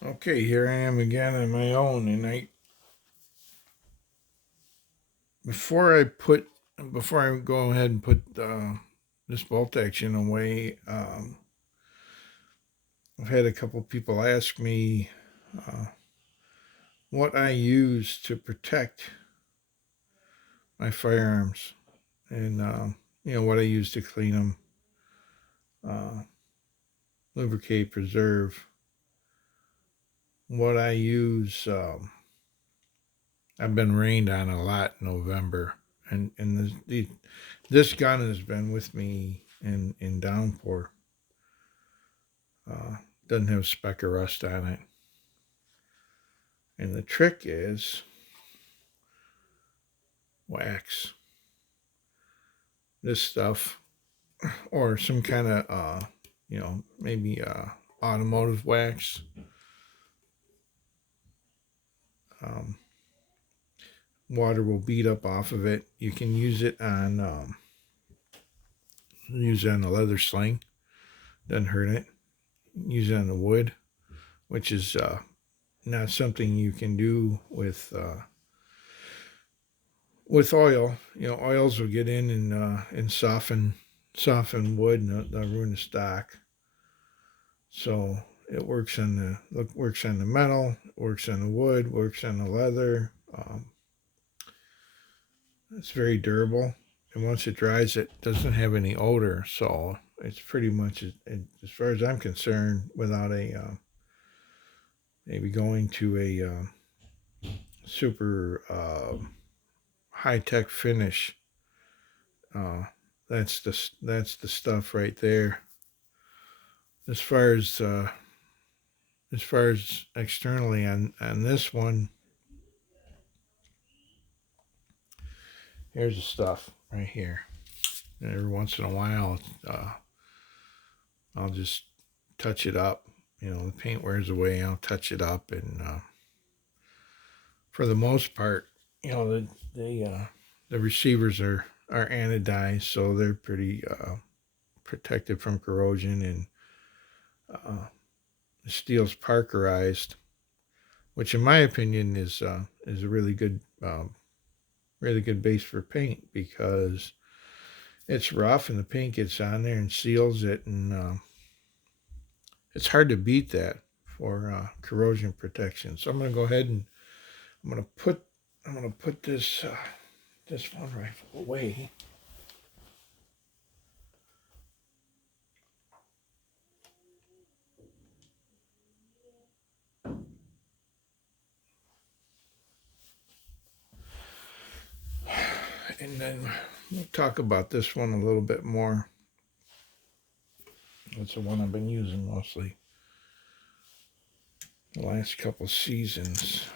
Okay, here I am again on my own, and before I put before I go ahead and put this bolt action away, I've had a couple people ask me uh, what I use to protect my firearms, and what I use to clean them, uh, lubricate, preserve. What I use, I've been rained on a lot in November, and this gun has been with me in downpour. Uh, doesn't have a speck of rust on it. And the trick is wax. This stuff, or some kind of, maybe automotive wax. Um, Water will beat up off of it. You can use it on a leather sling. Doesn't hurt it. Use it on the wood, which is not something you can do with oil. Oils will get in and soften wood, and they'll ruin the stock. So it works on the metal, works on the wood, works on the leather. It's very durable, and once it dries, it doesn't have any odor. So it's pretty much, as far as I'm concerned, without a maybe going to a super high tech finish. Uh, that's the stuff right there. As far as externally on this one, here's the stuff right here. And every once in a while, I'll just touch it up. The paint wears away. I'll touch it up, and for the most part, the receivers are anodized, so they're pretty protected from corrosion, and the steel's parkerized, which in my opinion is a really good base for paint, because it's rough and the paint gets on there and seals it, and it's hard to beat that for corrosion protection. So I'm going to go ahead and I'm going to put this one rifle away. And then we'll talk about this one a little bit more. It's the one I've been using mostly the last couple seasons.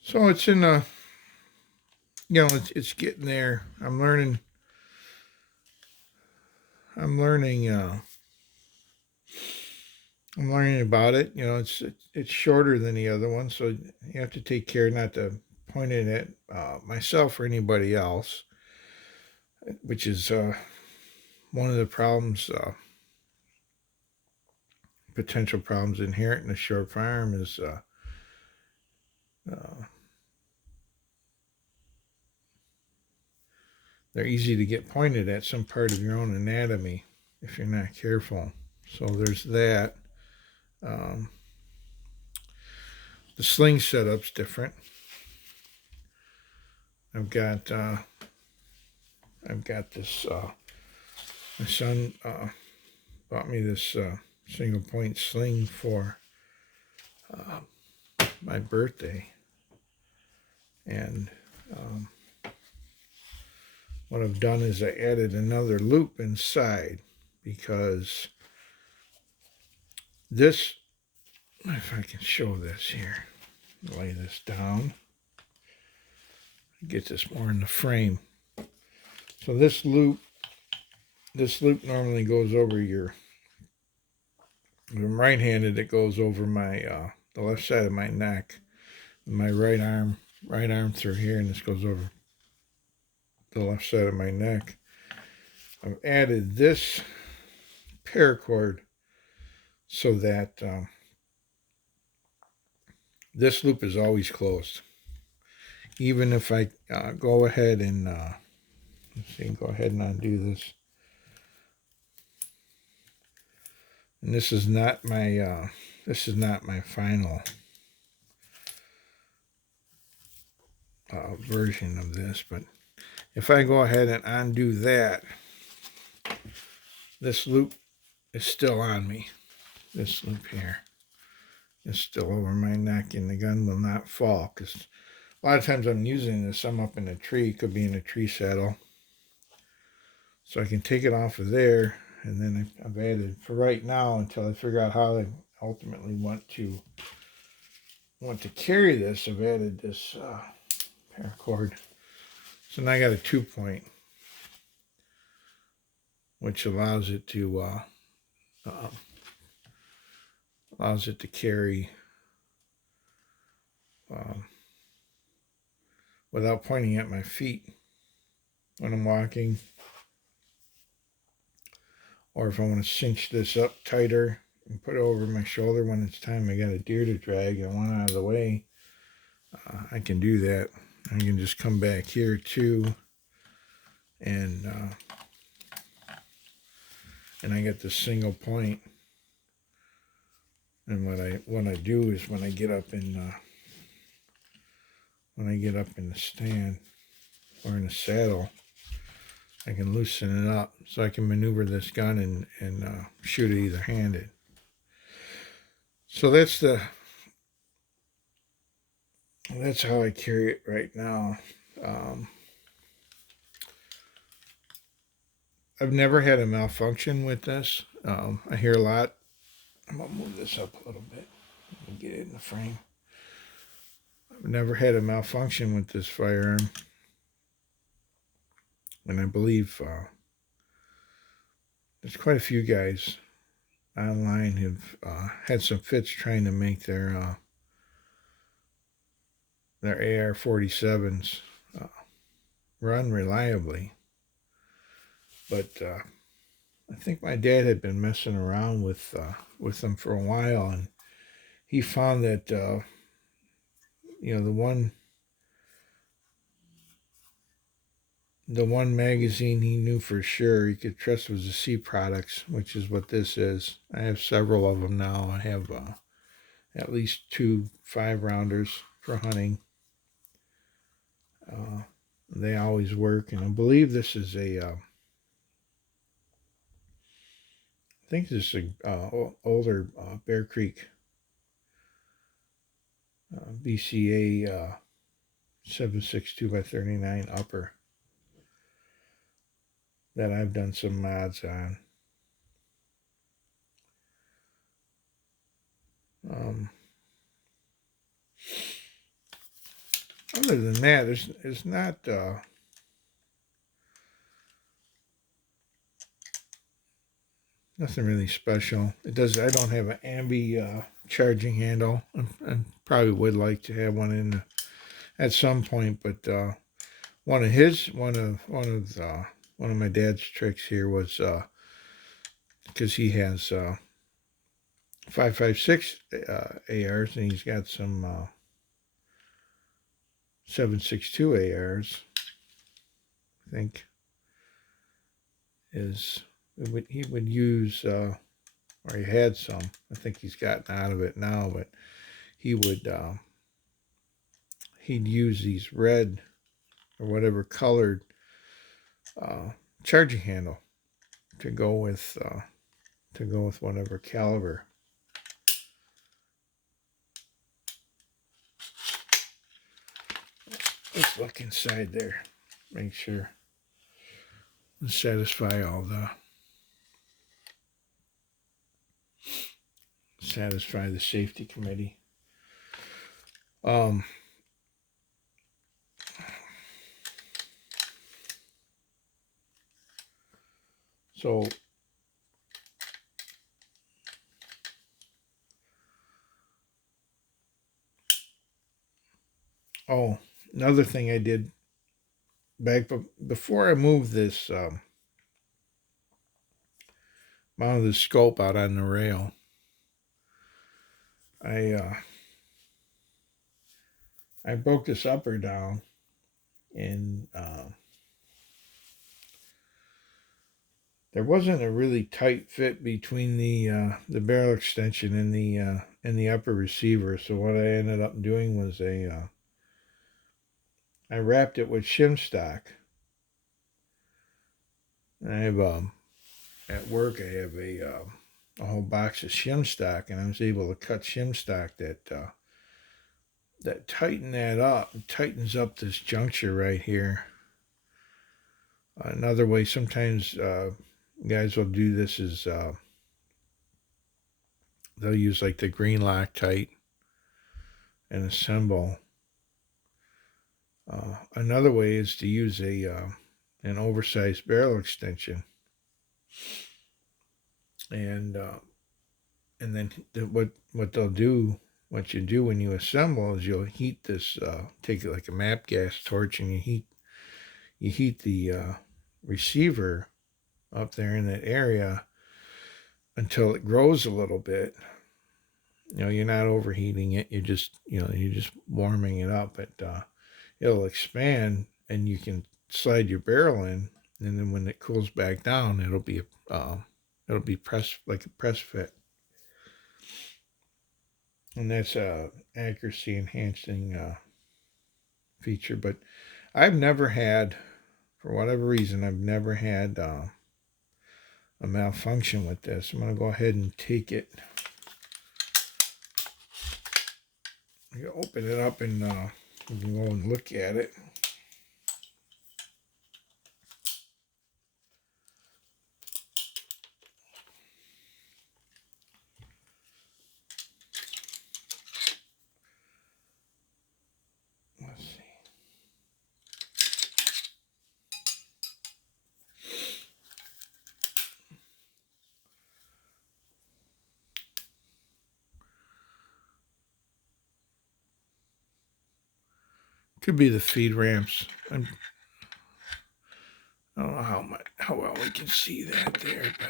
So it's in a, it's getting there. I'm learning, I'm learning about it. It's shorter than the other one, so you have to take care not to point it at myself or anybody else, which is one of the problems, potential problems inherent in a short firearm is uh, they're easy to get pointed at some part of your own anatomy if you're not careful. So there's that. Um, the sling setup's different. I've got this. My son bought me this single point sling for uh, my birthday, and what I've done is I added another loop inside, because this, if I can show this here, lay this down, get this more in the frame. So this loop normally goes over your. If I'm right-handed, it goes over my the left side of my neck, my right arm through here, and this goes over the left side of my neck. I've added this paracord so that this loop is always closed. Even if I go ahead and let's see, go ahead and undo this. And this is not my final version of this, but if I go ahead and undo that, this loop is still on me. This loop here is still over my neck, and the gun will not fall, because a lot of times I'm using this, I'm up in a tree, could be in a tree saddle. So I can take it off of there, and then I've added, for right now, until I figure out how I ultimately want to carry this, I've added this paracord. So now I got a 2-point, which allows it to carry without pointing at my feet when I'm walking. Or if I want to cinch this up tighter and put it over my shoulder when it's time I got a deer to drag, I want out of the way, I can do that. I can just come back here too, and I get the single point. And what I do is when I get up in the stand or in the saddle, I can loosen it up so I can maneuver this gun and shoot it either handed. So that's how I carry it right now. I've never had a malfunction with this. I hear a lot. I'm gonna move this up a little bit and get it in the frame. I've never had a malfunction with this firearm, and I believe there's quite a few guys online who've had some fits trying to make their AR-47s run reliably. But I think my dad had been messing around with them for a while, and he found that the one magazine he knew for sure he could trust was the C products, which is what this is. I have several of them now. I have at least 2 5-rounders for hunting. They always work, and I believe this is I think this is a older Bear Creek BCA 7.62x39 upper that I've done some mods on. Other than that, it's not nothing really special. I don't have an ambi charging handle. I probably would like to have one in at some point, but one of my dad's tricks here was because he has 5.56 ARs, and he's got some 7.62 ARs. I think he would use, or he had some. I think he's gotten out of it now, but he would he'd use these red or whatever colored charging handle to go with whatever caliber. Let's look inside there, make sure and satisfy the safety committee. So another thing I did back before I moved this mounted the scope out on the rail, I broke this upper down, and there wasn't a really tight fit between the barrel extension and the upper receiver. So what I ended up doing was I wrapped it with shim stock. I have at work I have a whole box of shim stock, and I was able to cut shim stock that tighten that up. It tightens up this juncture right here. Another way sometimes guys will do this is they'll use like the green Loctite and assemble. Another way is to use an oversized barrel extension, and then what they'll do, what you do when you assemble is you'll heat this, take like a map gas torch, and you heat the receiver up there in that area until it grows a little bit. You know, you're not overheating it. You're just warming it up. It'll expand, and you can slide your barrel in, and then when it cools back down, it'll be press like a press fit, and that's a accuracy enhancing feature. But I've never had, for whatever reason, I've never had a malfunction with this. I'm gonna go ahead and take it. You open it up and you can go and look at it. Let's see. Could be the feed ramps. I don't know how well we can see that there, but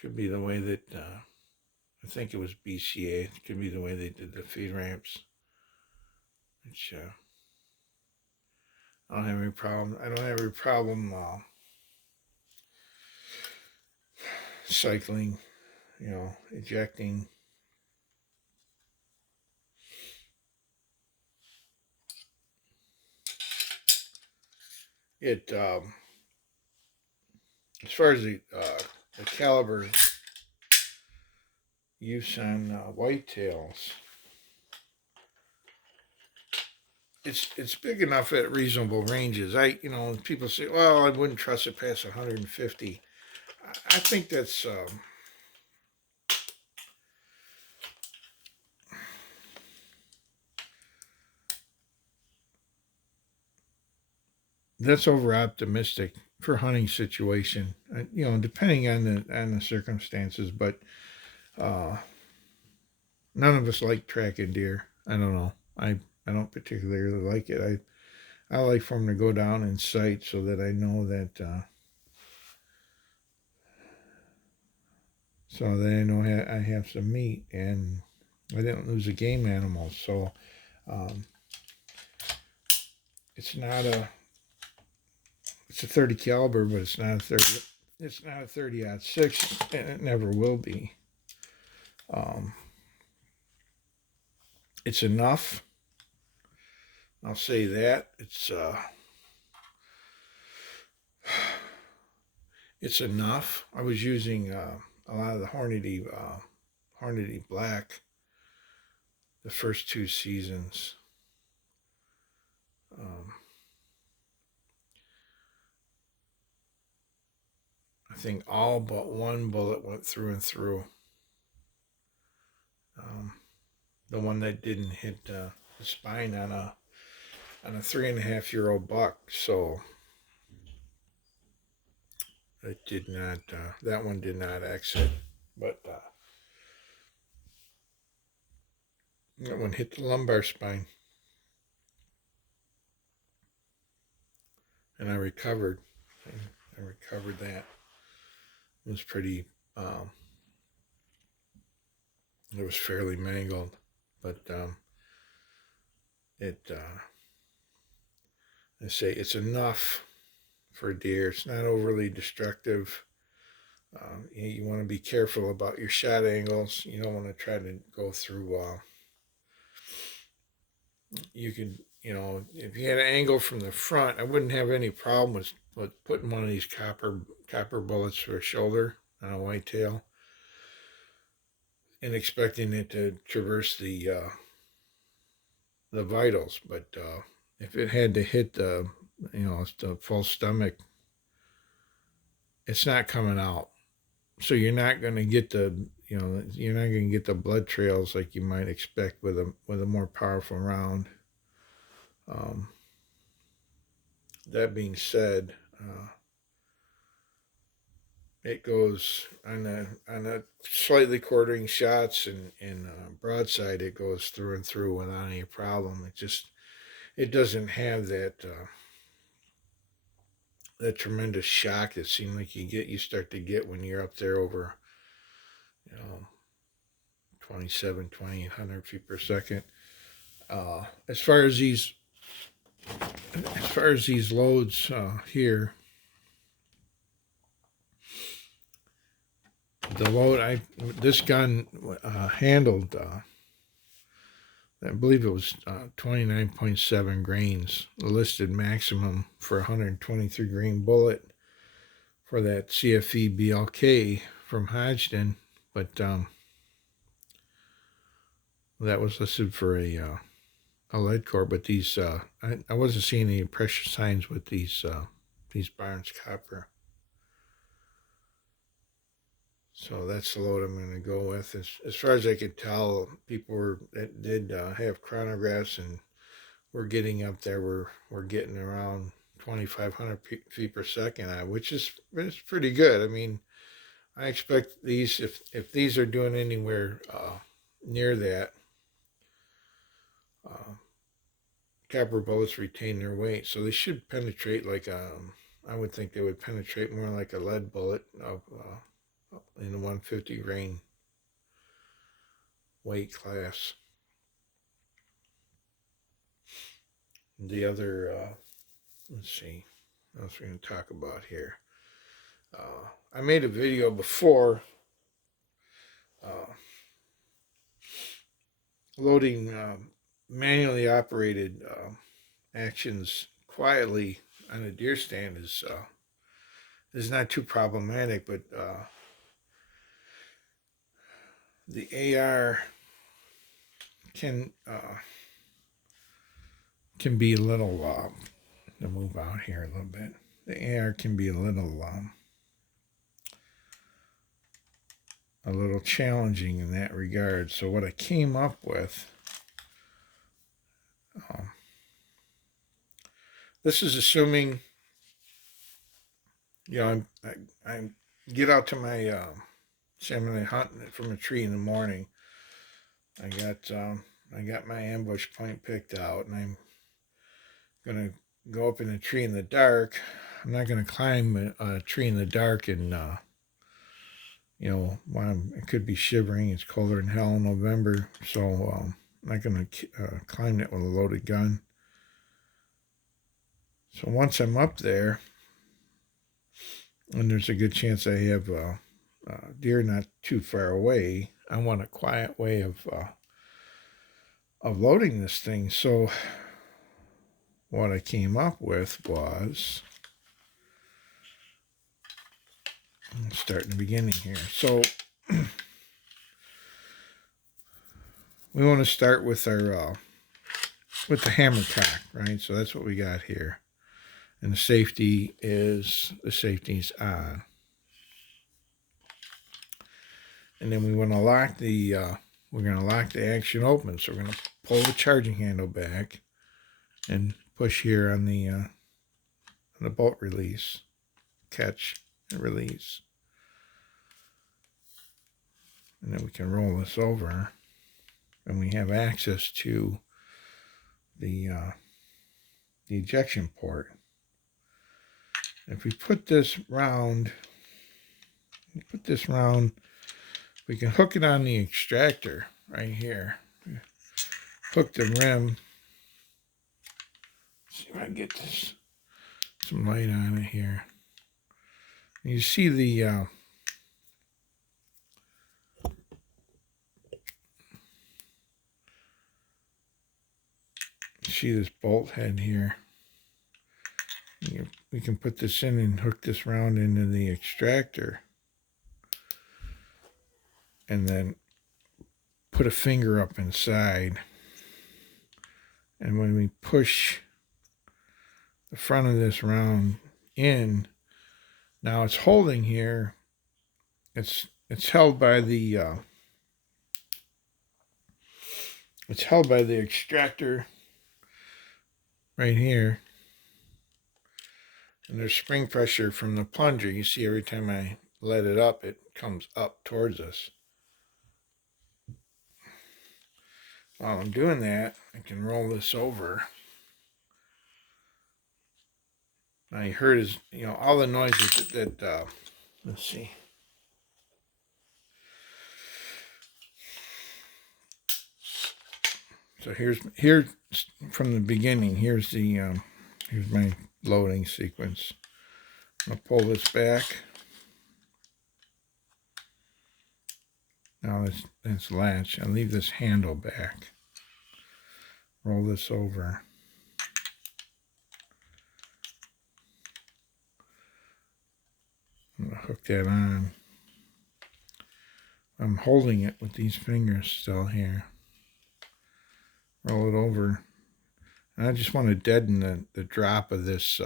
could be the way that I think it was BCA. It could be the way they did the feed ramps. Which I don't have any problem. I don't have any problem cycling. You know, ejecting. It as far as the caliber use on whitetails, it's big enough at reasonable ranges. People say, well, I wouldn't trust it past 150. I think that's over optimistic for hunting situation. Depending on the circumstances, but uh, none of us like tracking deer. I don't know. I don't particularly like it. I like for them to go down in sight so that I know that I have some meat and I didn't lose a game animal. So um, it's a 30 caliber, but it's not a 30. It's not a 30-06, and it never will be. Um, it's enough. I'll say that it's enough. I was using a lot of the Hornady Black the first two seasons. I think all but one bullet went through and through. The one that didn't hit the spine on a 3.5-year-old buck. So it did not. That one did not exit, but that one hit the lumbar spine, and I recovered. I recovered that. was pretty, it was fairly mangled, but it, I say it's enough for deer. It's not overly destructive. You want to be careful about your shot angles. You don't want to try to go through. You could, if you had an angle from the front, I wouldn't have any problem with putting one of these copper bullets for a shoulder on a whitetail and expecting it to traverse the vitals. But if it had to hit the full stomach, it's not coming out. So you're not going to get you're not going to get the blood trails like you might expect with a more powerful round. Um, that being said, it goes on a slightly quartering shots and broadside. It goes through and through without any problem. It doesn't have that tremendous shock that seems like you start to get when you're up there over, you know, 2,800 feet per second. Uh, as far as these, as far as these loads here, the load this gun handled, I believe it was 29.7 grains, the listed maximum for a 123 grain bullet for that CFE BLK from Hodgdon, but that was listed for a lead core. But these, I wasn't seeing any pressure signs with these Barnes copper. So that's the load I'm going to go with. As far as I could tell, people did have chronographs and we're getting up there. We're getting around 2,500 feet per second, which is pretty good. I mean, I expect these if these are doing anywhere near that, copper bullets retain their weight, so they should penetrate like I would think they would penetrate more like a lead bullet of in the 150 grain weight class. The other, let's see, what else we're going to talk about here. I made a video before loading manually operated actions quietly on a deer stand is not too problematic, but the AR can be a little. To move out here a little bit, the AR can be a little challenging in that regard. So what I came up with, this is assuming, I get out to my say I'm going to hunt from a tree in the morning. I got my ambush point picked out, and I'm going to go up in a tree in the dark. I'm not going to climb a tree in the dark and when it could be shivering. It's colder than hell in November, so I'm not going to climb it with a loaded gun. So once I'm up there, and there's a good chance I have deer not too far away, I want a quiet way of loading this thing. So what I came up with was, let's start in the beginning here. So we want to start with our with the hammer cock, right? So that's what we got here, and the safety's on. And then we want to lock we're going to lock the action open. So we're going to pull the charging handle back and push here on the bolt release, catch and release. And then we can roll this over, and we have access to the ejection port. If we put this round put this round. We can hook it on the extractor right here. Hook the rim. See if I can get this some light on it here. You see the see this bolt head here. We can put this in and hook this round into the extractor, and then put a finger up inside. And when we push the front of this round in, now it's holding here. It's held by the extractor right here, and there's spring pressure from the plunger. You see every time I let it up, it comes up towards us. While I'm doing that, I can roll this over. Now you heard is, all the noises that let's see. So here's from the beginning. Here's my loading sequence. I'm gonna pull this back. Now that's latch. I'll leave this handle back. Roll this over. I'm gonna hook that on. I'm holding it with these fingers still here. Roll it over. And I just want to deaden the drop of this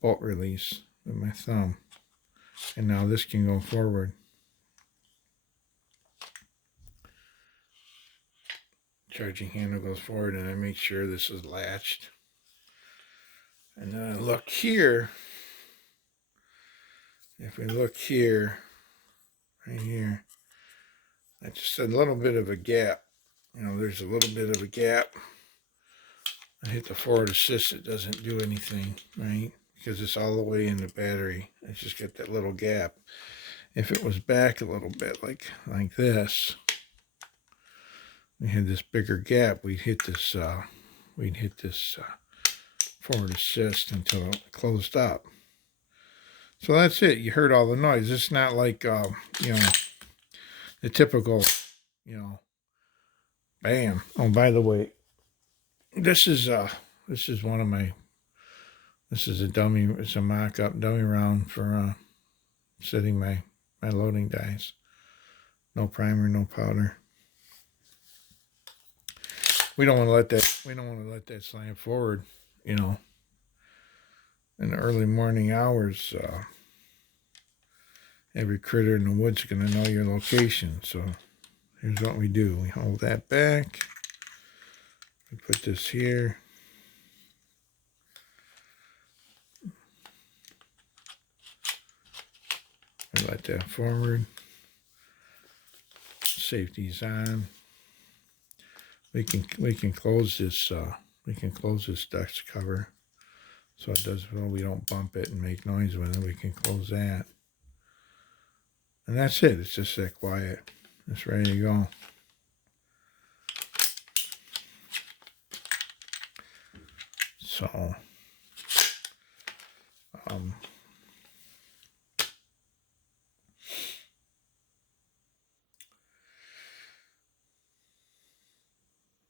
bolt release with my thumb. And now this can go forward. Charging handle goes forward, and I make sure this is latched. And then I look here. If we look here, right here, that's just a little bit of a gap. There's a little bit of a gap. I hit the forward assist, it doesn't do anything, right? Because it's all the way in the battery. It's just got that little gap. If it was back a little bit, like this, we had this bigger gap, we'd hit this forward assist until it closed up. So that's it. You heard all the noise. It's not like the typical, bam. Oh, by the way, this is one of my. This is a dummy. It's a mock-up dummy round for setting my loading dice. No primer, no powder. We don't want to let that. We don't want to let that slam forward. In the early morning hours, every critter in the woods is going to know your location. So here's what we do. We hold that back. We put this here. We let that forward. Safety's on. We can close this dust cover, so it does, well, we don't bump it and make noise with it. We can close that, and that's it. It's just that quiet. It's ready to go. So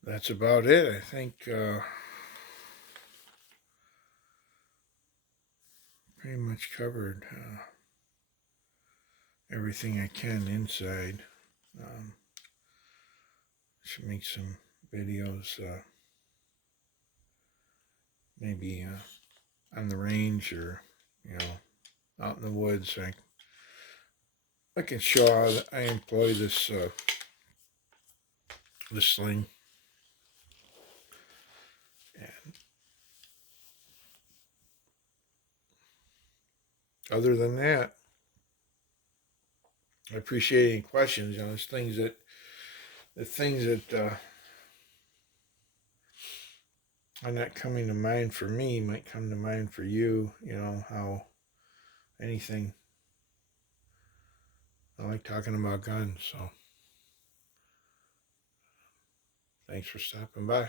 that's about it. I think pretty much covered everything I can inside. Should make some videos maybe on the range, or out in the woods. I can show how I employ this sling. And other than that, I appreciate any questions. There's things that are not coming to mind for me might come to mind for you. How anything I like talking about guns, so thanks for stopping by.